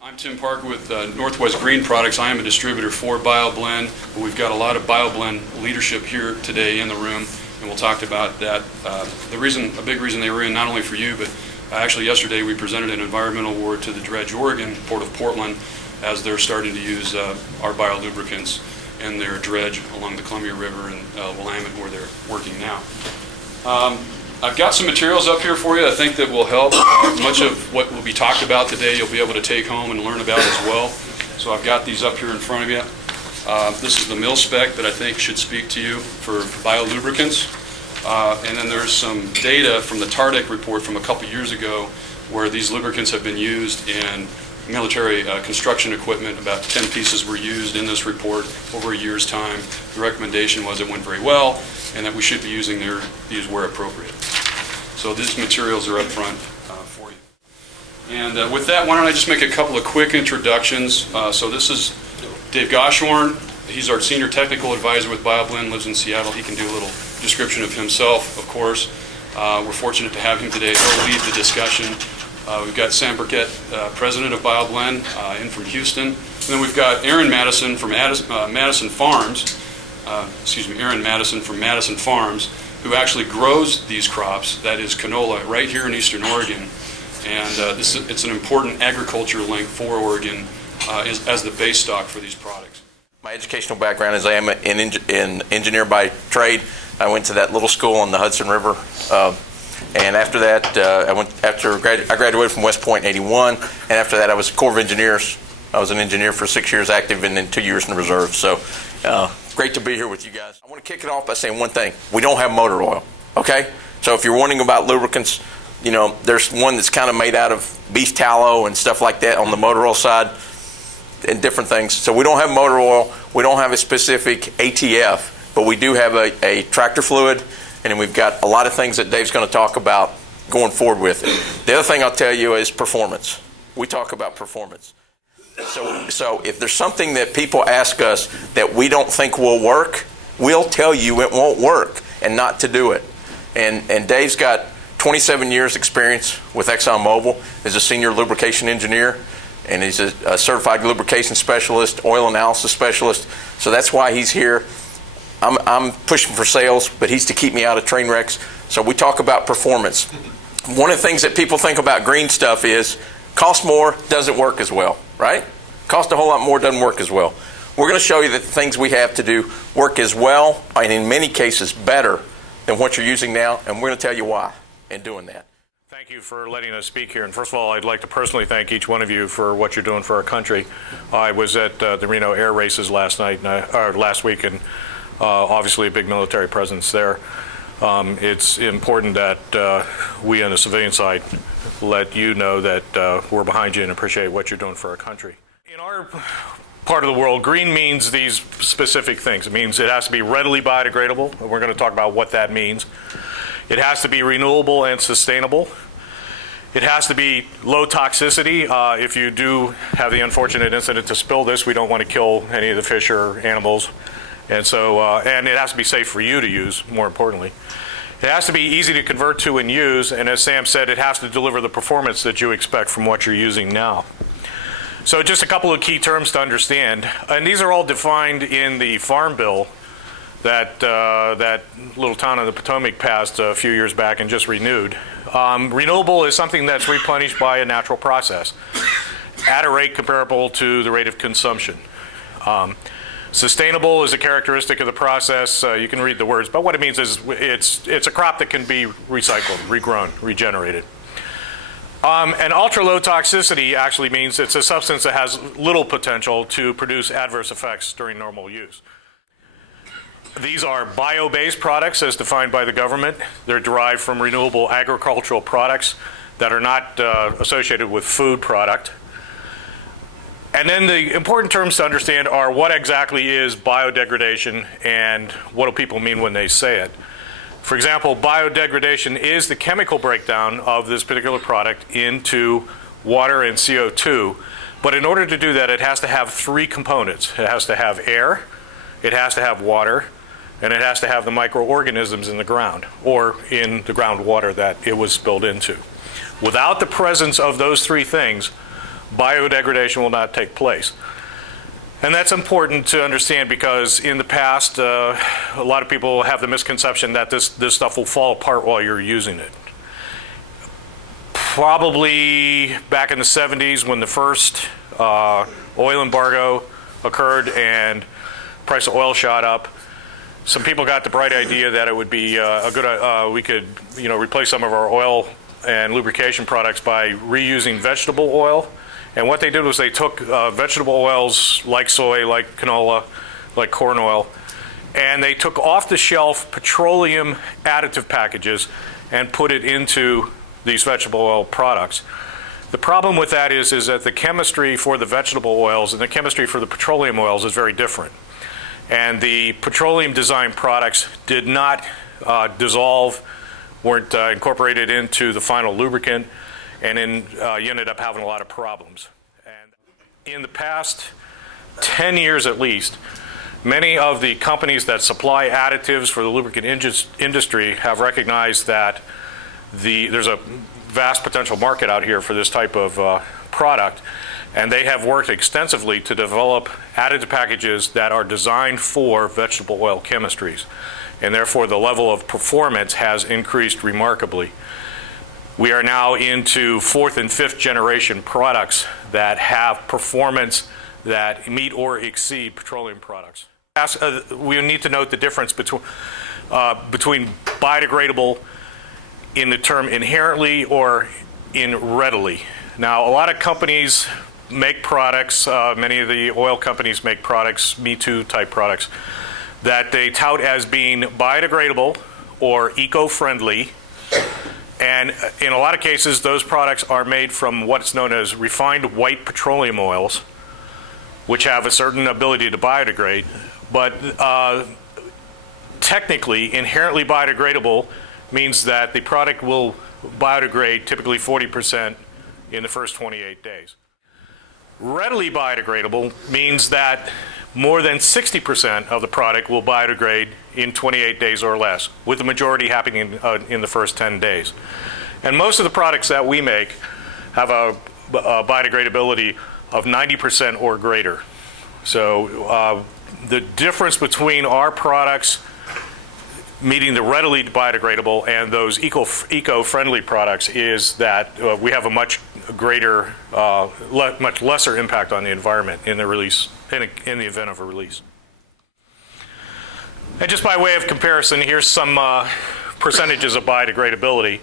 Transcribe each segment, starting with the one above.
I'm Tim Parker with Northwest Green Products. I am a distributor for BioBlend. We've got a lot of BioBlend leadership here today in the room, and we'll talk about that. A big reason they were in, not only for you, but actually yesterday we presented an environmental award to the Dredge Oregon, Port of Portland, as they're starting to use our biolubricants in their dredge along the Columbia River and Willamette, where they're working now. I've got some materials up here for you I think that will help. Much of what will be talked about today you'll be able to take home and learn about as well. So I've got these up here in front of you. This is the mil spec that I think should speak to you for biolubricants. And then there's some data from the TARDEC report from a couple years ago where these lubricants have been used in military construction equipment. About 10 pieces were used in this report over a year's time. The recommendation was it went very well and that we should be using these where appropriate. So these materials are up front for you. And with that, why don't I just make a couple of quick introductions. So this is Dave Goshorn. He's our Senior Technical Advisor with BioBlend, lives in Seattle. He can do a little description of himself, of course. We're fortunate to have him today. He'll lead the discussion. We've got Sam Burkett, President of BioBlend, in from Houston. And then we've got Aaron Madison from Madison Farms, Aaron Madison from Madison Farms, who actually grows these crops, that is canola, right here in Eastern Oregon. And it's an important agriculture link for Oregon as the base stock for these products. My educational background is I am an engineer by trade. I went to that little school on the Hudson River. And after that, I graduated from West Point in '81, and after that I was Corps of Engineers. I was an engineer for 6 years active and then 2 years in the reserve. So great to be here with you guys. I want to kick it off by saying one thing. We don't have motor oil, okay? So if you're wondering about lubricants, you know, there's one that's kind of made out of beef tallow and stuff like that on the motor oil side and different things. So we don't have motor oil. We don't have a specific ATF, but we do have a tractor fluid. And then we've got a lot of things that Dave's going to talk about going forward with it. The other thing I'll tell you is performance. We talk about performance. So if there's something that people ask us that we don't think will work, we'll tell you it won't work and not to do it. And Dave's got 27 years experience with ExxonMobil as a senior lubrication engineer, and he's a certified lubrication specialist, oil analysis specialist. So that's why he's here. I'm pushing for sales, but he's to keep me out of train wrecks. So we talk about performance. One of the things that people think about green stuff is cost more, doesn't work as well, right? Cost a whole lot more, doesn't work as well. We're going to show you that the things we have to do work as well, and in many cases better than what you're using now, and we're going to tell you why in doing that. Thank you for letting us speak here. And first of all, I'd like to personally thank each one of you for what you're doing for our country. I was at the Reno Air Races last week, and obviously a big military presence there. It's important that we on the civilian side let you know that we're behind you and appreciate what you're doing for our country. In our part of the world, green means these specific things. It means it has to be readily biodegradable, and we're going to talk about what that means. It has to be renewable and sustainable. It has to be low toxicity. If you do have the unfortunate incident to spill this, we don't want to kill any of the fish or animals. And so, and it has to be safe for you to use, more importantly. It has to be easy to convert to and use, and as Sam said, it has to deliver the performance that you expect from what you're using now. So just a couple of key terms to understand, and these are all defined in the Farm Bill that little town of the Potomac passed a few years back and just renewed. Renewable is something that's replenished by a natural process at a rate comparable to the rate of consumption. Sustainable is a characteristic of the process. You can read the words, but what it means is it's a crop that can be recycled, regrown, regenerated. And ultra-low toxicity actually means it's a substance that has little potential to produce adverse effects during normal use. These are bio-based products as defined by the government. They're derived from renewable agricultural products that are not associated with food product. And then the important terms to understand are what exactly is biodegradation and what do people mean when they say it. For example, biodegradation is the chemical breakdown of this particular product into water and CO2. But in order to do that, it has to have three components. It has to have air, it has to have water, and it has to have the microorganisms in the ground or in the groundwater that it was spilled into. Without the presence of those three things, biodegradation will not take place. And that's important to understand because in the past, a lot of people have the misconception that this stuff will fall apart while you're using it. Probably back in the 70s when the first oil embargo occurred and price of oil shot up, some people got the bright idea that it would be a good, we could, replace some of our oil and lubrication products by reusing vegetable oil. And what they did was they took vegetable oils like soy, like canola, like corn oil, and they took off-the-shelf petroleum additive packages and put it into these vegetable oil products. The problem with that is that the chemistry for the vegetable oils and the chemistry for the petroleum oils is very different. And the petroleum designed products did not dissolve, weren't incorporated into the final lubricant, and then you ended up having a lot of problems. And in the past 10 years at least, many of the companies that supply additives for the lubricant industry have recognized that there's a vast potential market out here for this type of product, and they have worked extensively to develop additive packages that are designed for vegetable oil chemistries, and therefore the level of performance has increased remarkably. We are now into 4th and 5th generation products that have performance that meet or exceed petroleum products. We need to note the difference between biodegradable in the term inherently or in readily. Now, a lot of companies make products, many of the oil companies make products, Me Too type products, that they tout as being biodegradable or eco-friendly. And in a lot of cases, those products are made from what's known as refined white petroleum oils, which have a certain ability to biodegrade. But technically, inherently biodegradable means that the product will biodegrade typically 40% in the first 28 days. Readily biodegradable means that more than 60% of the product will biodegrade in 28 days or less, with the majority happening in the first 10 days. And most of the products that we make have a biodegradability of 90% or greater. So the difference between our products meeting the readily biodegradable and those eco-friendly products is that we have a much greater, much lesser impact on the environment in the release, in the event of a release. And just by way of comparison, here's some percentages of biodegradability.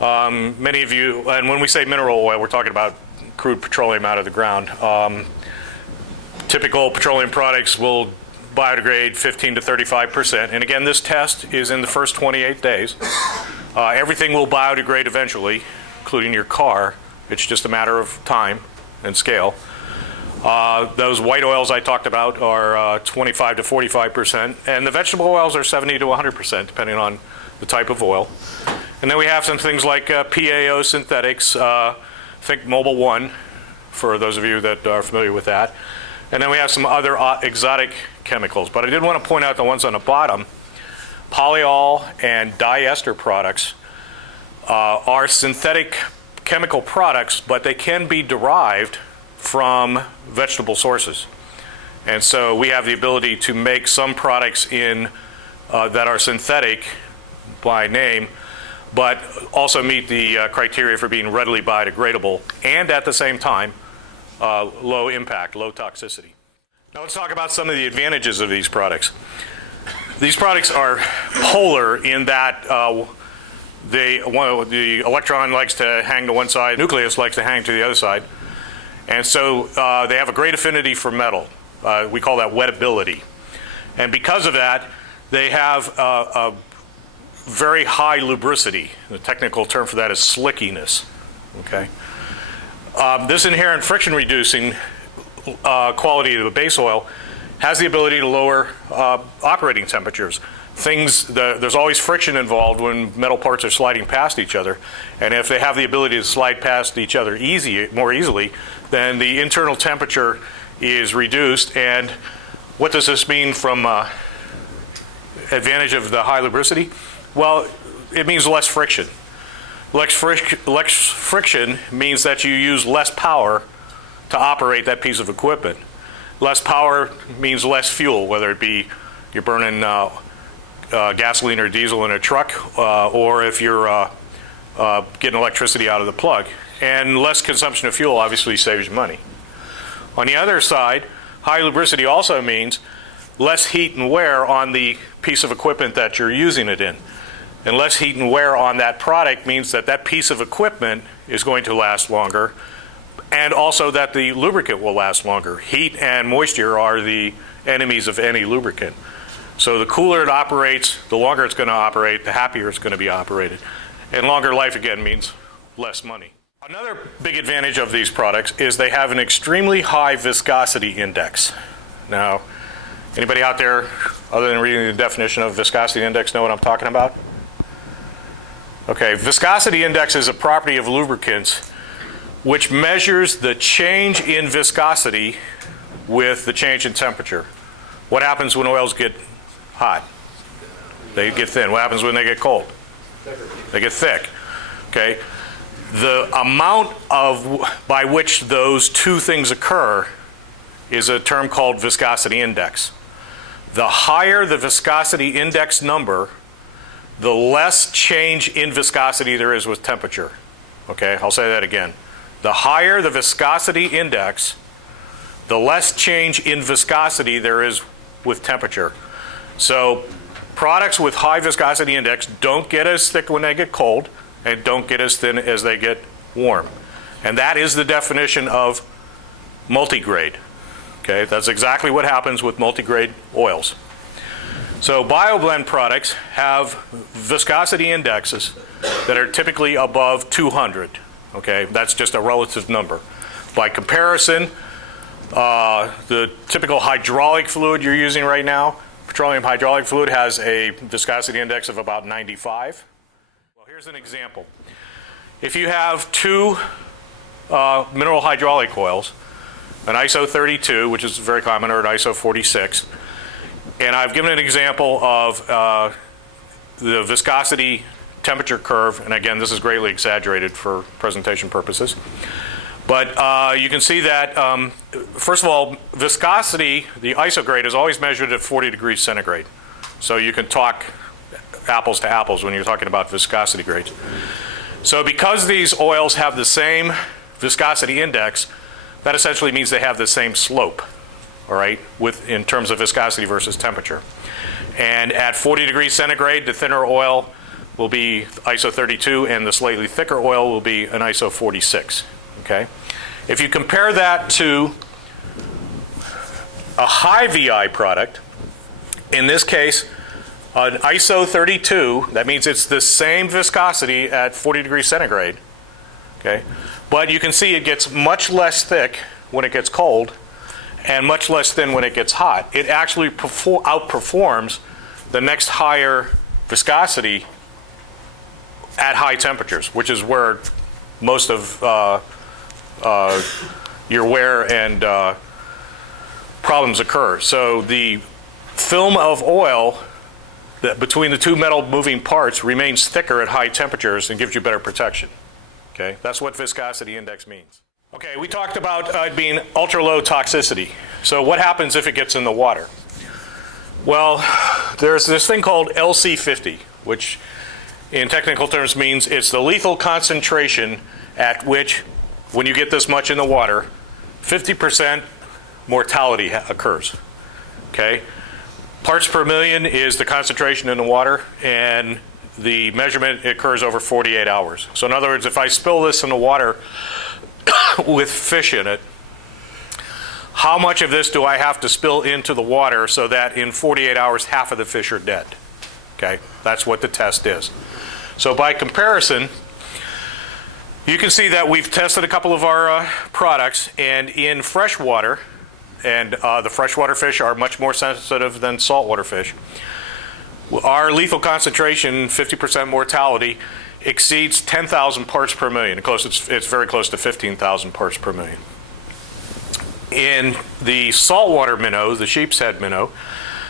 Many of you, and when we say mineral oil, we're talking about crude petroleum out of the ground. Typical petroleum products will biodegrade 15 to 35%. And again, this test is in the first 28 days. Everything will biodegrade eventually, including your car. It's just a matter of time and scale. Those white oils I talked about are 25 to 45%, and the vegetable oils are 70 to 100%, depending on the type of oil. And then we have some things like PAO synthetics, think Mobile One, for those of you that are familiar with that. And then we have some other exotic chemicals. But I did want to point out the ones on the bottom. Polyol and diester products are synthetic chemical products, but they can be derived from vegetable sources. And so we have the ability to make some products in that are synthetic by name, but also meet the criteria for being readily biodegradable and at the same time low impact, low toxicity. Now let's talk about some of the advantages of these products. These products are polar in that the electron likes to hang to one side, nucleus likes to hang to the other side. And so they have a great affinity for metal. We call that wettability. And because of that, they have a very high lubricity. The technical term for that is slickiness. Okay. This inherent friction reducing quality of the base oil has the ability to lower operating temperatures. There's always friction involved when metal parts are sliding past each other, and if they have the ability to slide past each other more easily, then the internal temperature is reduced. And what does this mean from advantage of the high lubricity? Well, it means less friction. Less friction means that you use less power to operate that piece of equipment. Less power means less fuel, whether it be you're burning gasoline or diesel in a truck, or if you're getting electricity out of the plug. And less consumption of fuel obviously saves you money. On the other side, high lubricity also means less heat and wear on the piece of equipment that you're using it in. And less heat and wear on that product means that that piece of equipment is going to last longer, and also that the lubricant will last longer. Heat and moisture are the enemies of any lubricant. So the cooler it operates, the longer it's going to operate, the happier it's going to be operated. And longer life, again, means less money. Another big advantage of these products is they have an extremely high viscosity index. Now, anybody out there, other than reading the definition of viscosity index, know what I'm talking about? Okay, viscosity index is a property of lubricants which measures the change in viscosity with the change in temperature. What happens when oils get hot? They get thin. What happens when they get cold? They get thick. Okay? The amount by which those two things occur is a term called viscosity index. The higher the viscosity index number, the less change in viscosity there is with temperature. Okay, I'll say that again. The higher the viscosity index, the less change in viscosity there is with temperature. So products with high viscosity index don't get as thick when they get cold and don't get as thin as they get warm. And that is the definition of multigrade. Okay, that's exactly what happens with multigrade oils. So BioBlend products have viscosity indexes that are typically above 200. Okay, that's just a relative number. By comparison, the typical hydraulic fluid you're using right now, petroleum hydraulic fluid, has a viscosity index of about 95. Well, here's an example. If you have two mineral hydraulic oils, an ISO 32, which is very common, or an ISO 46, and I've given an example of the viscosity temperature curve, and again, this is greatly exaggerated for presentation purposes. But you can see that, first of all, viscosity, the ISO grade, is always measured at 40 degrees centigrade. So you can talk apples to apples when you're talking about viscosity grades. So because these oils have the same viscosity index, that essentially means they have the same slope, all right, in terms of viscosity versus temperature. And at 40 degrees centigrade, the thinner oil will be ISO 32, and the slightly thicker oil will be an ISO 46. Okay? If you compare that to a high VI product, in this case, an ISO 32, that means it's the same viscosity at 40 degrees centigrade. Okay? But you can see it gets much less thick when it gets cold and much less thin when it gets hot. It actually outperforms the next higher viscosity at high temperatures, which is where most of your wear and problems occur. So the film of oil that between the two metal moving parts remains thicker at high temperatures and gives you better protection. Okay, that's what viscosity index means. Okay, we talked about it being ultra low toxicity. So what happens if it gets in the water? Well, there's this thing called LC50, which in technical terms means it's the lethal concentration at which, when you get this much in the water, 50% mortality occurs. Okay? Parts per million is the concentration in the water, and the measurement occurs over 48 hours. So in other words, if I spill this in the water with fish in it, how much of this do I have to spill into the water so that in 48 hours half of the fish are dead? Okay, that's what the test is. So by comparison, you can see that we've tested a couple of our products, and in freshwater, and the freshwater fish are much more sensitive than saltwater fish, our lethal concentration, 50% mortality, exceeds 10,000 parts per million. It's very close to 15,000 parts per million. In the saltwater minnow, the sheep's head minnow,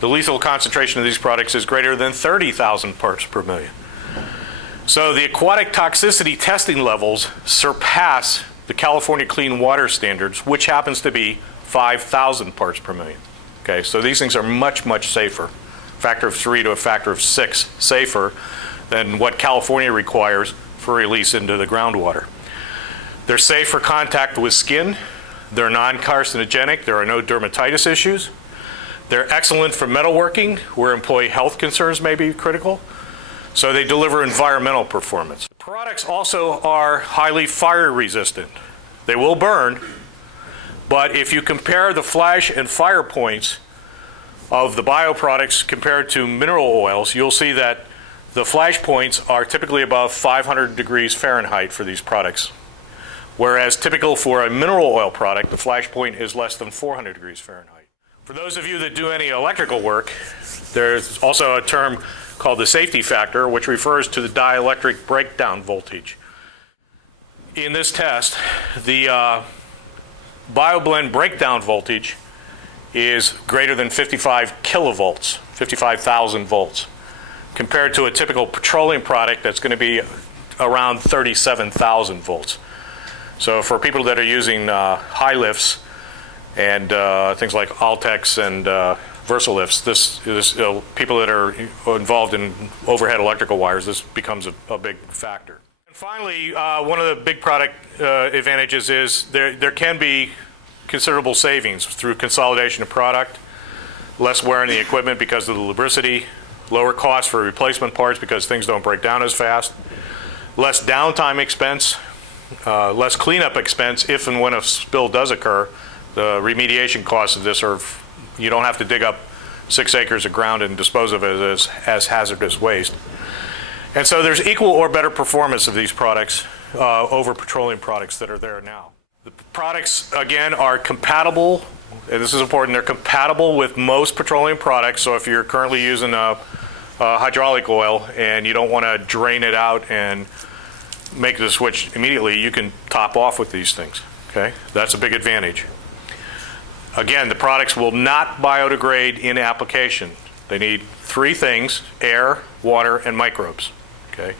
the lethal concentration of these products is greater than 30,000 parts per million. So the aquatic toxicity testing levels surpass the California Clean Water Standards, which happens to be 5,000 parts per million. Okay, so these things are much, much safer, factor of 3 to a factor of 6 safer than what California requires for release into the groundwater. They're safe for contact with skin. They're non-carcinogenic. There are no dermatitis issues. They're excellent for metalworking, where employee health concerns may be critical. So they deliver environmental performance. The products also are highly fire resistant. They will burn, but if you compare the flash and fire points of the bioproducts compared to mineral oils, you'll see that the flash points are typically above 500 degrees Fahrenheit for these products. Whereas typical for a mineral oil product, the flash point is less than 400 degrees Fahrenheit. For those of you that do any electrical work, there's also a term called the safety factor, which refers to the dielectric breakdown voltage. In this test, the BioBlend breakdown voltage is greater than 55 kilovolts, 55,000 volts, compared to a typical petroleum product that's going to be around 37,000 volts. So for people that are using high lifts and things like Altex and Versalifts, this is people that are involved in overhead electrical wires, this becomes a big factor. And finally, one of the big product advantages is there can be considerable savings through consolidation of product, less wear on the equipment because of the lubricity, lower cost for replacement parts because things don't break down as fast, less downtime expense, less cleanup expense if and when a spill does occur. The remediation costs of this are, you don't have to dig up 6 acres of ground and dispose of it as hazardous waste. And so there's equal or better performance of these products over petroleum products that are there now. The products, again, are compatible, and this is important, they're compatible with most petroleum products. So if you're currently using a hydraulic oil and you don't want to drain it out and make the switch immediately, you can top off with these things, okay? That's a big advantage. Again, the products will not biodegrade in application. They need 3 things: air, water, and microbes, okay?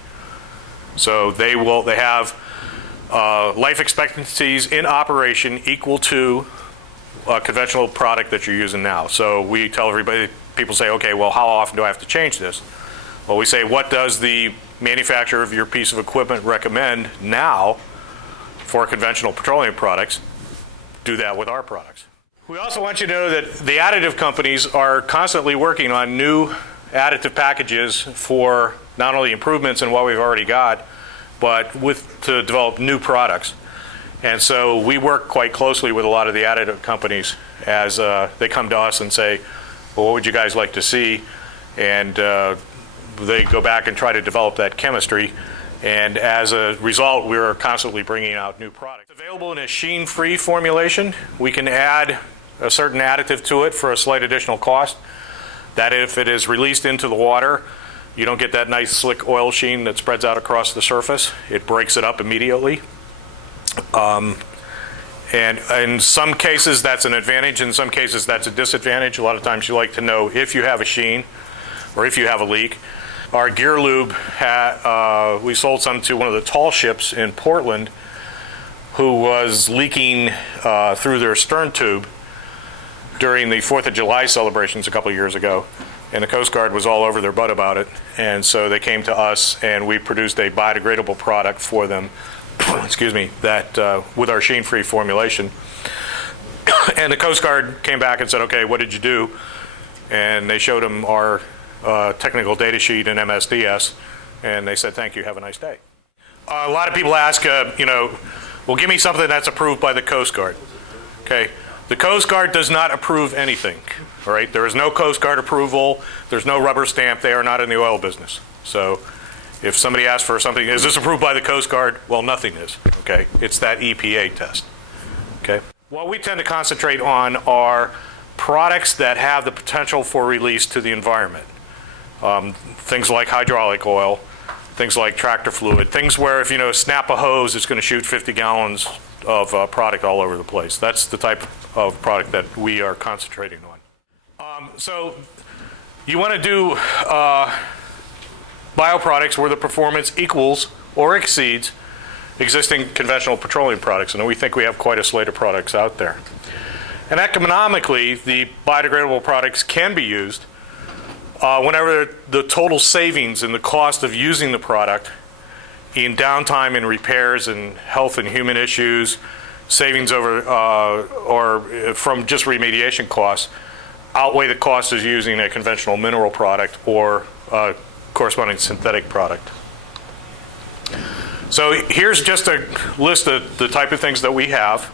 So they have life expectancies in operation equal to a conventional product that you're using now. So we tell everybody, people say, okay, well, how often do I have to change this? Well, we say, what does the manufacturer of your piece of equipment recommend now for conventional petroleum products? Do that with our products. We also want you to know that the additive companies are constantly working on new additive packages for not only improvements in what we've already got, but to develop new products. And so we work quite closely with a lot of the additive companies as they come to us and say, well, what would you guys like to see? And they go back and try to develop that chemistry. And as a result, we're constantly bringing out new products. It's available in a sheen-free formulation. We can add a certain additive to it for a slight additional cost. That if it is released into the water, you don't get that nice slick oil sheen that spreads out across the surface. It breaks it up immediately. And in some cases that's an advantage, in some cases that's a disadvantage. A lot of times you like to know if you have a sheen or if you have a leak. Our gear lube, we sold some to one of the tall ships in Portland who was leaking through their stern tube during the 4th of July celebrations a couple of years ago. And the Coast Guard was all over their butt about it. And so they came to us and we produced a biodegradable product for them, excuse me, that with our sheen-free formulation. And the Coast Guard came back and said, okay, what did you do? And they showed them our technical data sheet in MSDS, and they said, thank you, have a nice day. A lot of people ask, well, give me something that's approved by the Coast Guard. Okay, the Coast Guard does not approve anything, all right? There is no Coast Guard approval. There's no rubber stamp. They are not in the oil business. So if somebody asks for something, is this approved by the Coast Guard? Well, nothing is, okay? It's that EPA test, okay? What we tend to concentrate on are products that have the potential for release to the environment. Things like hydraulic oil, things like tractor fluid, things where if you snap a hose, it's going to shoot 50 gallons of product all over the place. That's the type of product that we are concentrating on. So you want to do bioproducts where the performance equals or exceeds existing conventional petroleum products, and we think we have quite a slate of products out there. And economically, the biodegradable products can be used whenever the total savings in the cost of using the product in downtime and repairs and health and human issues, savings over or from just remediation costs, outweigh the cost of using a conventional mineral product or corresponding synthetic product. So here's just a list of the type of things that we have.